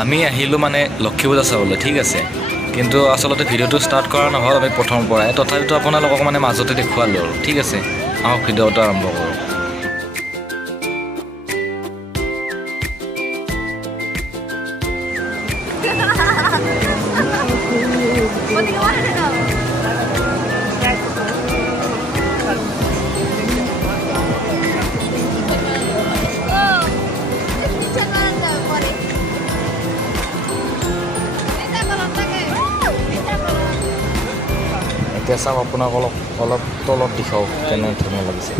আমি আহিলোঁ মানে লক্ষী পূজা চাবলৈ, ঠিক আছে। কিন্তু আচলতে ভিডিঅ'টো ষ্টাৰ্ট কৰা নহ'ল আমি প্ৰথমৰ পৰাই, তথাপিতো আপোনালোকক মানে মাজতে দেখুৱালোঁ আৰু, ঠিক আছে। আহক ভিডিঅ'টো আৰম্ভ কৰোঁ। এতিয়া চাওক আপোনাক অলপ তলত দেখাওক কেনে ধুনীয়া লাগিছে।